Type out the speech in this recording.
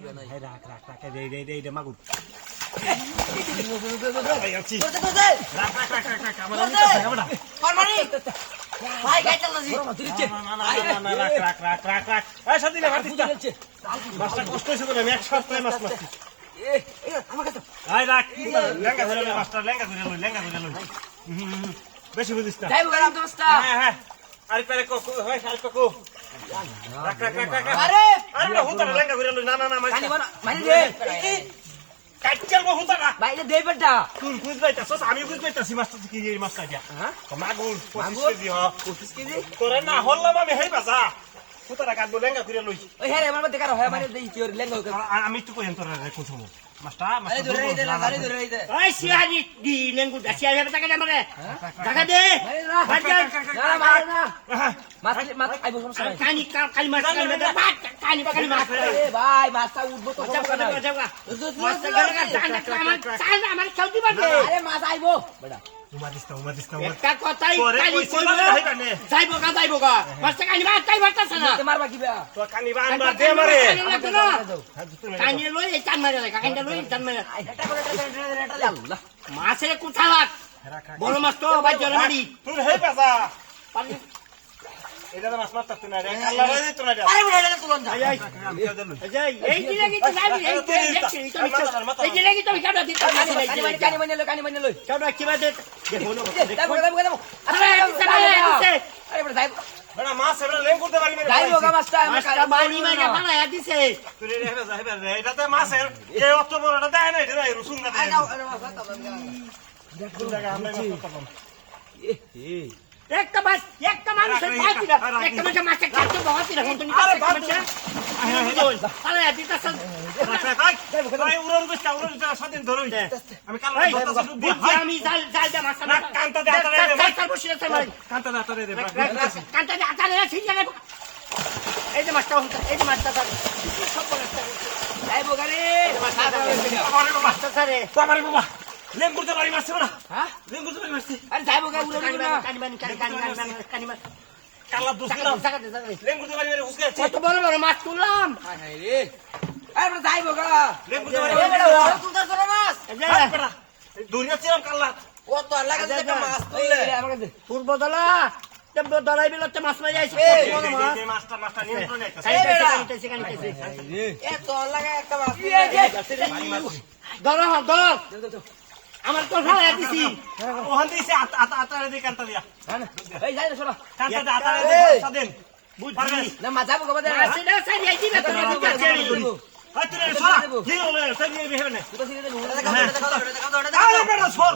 রাখ রাখ রাখ রে মাগুর বেশি বুঝিস না হ্যাঁ আরেকবার আমি বুঝবাইতাছি মাছটা কি মাছটা দিয়া মাগুর 25 কেজি হ 25 কেজি তোরে না হল্লাম আমি হেই বাজা হুতারা কাটবো লেঙ্গা করে লই ওই হ্যাঁ আমার মধ্যে কার হয় মানে দেই কি ওর লেঙ্গা আমি একটু কইন তোরা কোন সময় মাছটা মাছটা ধরে দে ওই সিয়ারি দি লেঙ্গু সিয়ারি টাকা দে আমাকে টাকা দে না মাছ আইবো সমস্যা নাই কানি মাছ এ ভাই মাছটা উঠবো তো মাছটা গেলে আমার খাও দিবা দে আরে মাছ আইবো বেটা উমাদিস্তা একটা কথাই কালি কইবো যাইবো গা মাছটা কানি মাছ তাই বাড়তাছ না তে মারবা কিবা তো কানি বানবার দে মারে কানি লই এই টান মারে কানিটা লই টান মারে এটা করে আল্লাহ মাছের কুথা লাগ বড় মাছ তো ভাই জরে মারি তুই হে পেছা পানি এটা তো মাছ মারতাছ না রে আল্লাহ রে তোরা আরে বড় এটা তুলন যা এই দিলে কি তো যাবি এই দিলে কি তো কাটা দিতে কানি মানে লই কাটা কিবা দে দেখো আরে বড় যাইব বড় মাছ এর লেং করতে পারি না যাইবো গা মাছটা বানি মাইরা বানায়া দিছে তুই রে এটা যাইবা রে এটাতে মাছের এই অত বড় এটা দেয় না এটা রসুন না দেয় দেখো জায়গা আমরা মাছ করতাম একটা মানুষের পাইতি না একটা মানুষের মাছটা কাটতে বহুত না কোন আরে বাচ্চা আরে দিতা সব ভাই উড়ন গোস্তা স্বাধীন ধরুন আমি কাল বুঝছি আমি জাল দে মাছ না কান্তা দে আতারে দে কাল বসিয়ে আছে ভাই কান্তা দে আতারে দে কান্তা দে আতারে ঠিক আছে এই যে মাছটা সব বলতে এই বগারে মাছটা সারে বাবা লেম করতে পারি মারছে না হ্যাঁ লেম করতে পারি মারছে আরে যাইবো গা উড়ো না কানি কালা দুস দিলাম লেম করতে পারি রে উসকে কত বড় মাছ তুললাম হায় রে আরে যাইবো গা লেম করতে পারি তুলতার করে মাছ এই বেটা দুনিয়া ছিলাম কাল্লা ও তো লাগা যে মাছ তুললে আমাকে পূর্ব দলা তব দলাই বিলতে মাছ মারি আইছে এই মাছটা নিয়ন্ত্রণ আইছে কানিতেছে এ তো লাগা একটা মাছ ধর আমার তো ভাড়া দিছি ওখান দিছি আতারে দি কান্তা দিয়া এই যাই রে শোনা কান্তা দে আতারে দে সাদেন বুঝবি না মাজা বগবা দে সেটা সাই আইছি না তোর বুঝা ছেড়ি হাই তুই শোনা কি হলো সাই নিয়ে বেহে না তুই তো সিনে দে আরে বেটা সর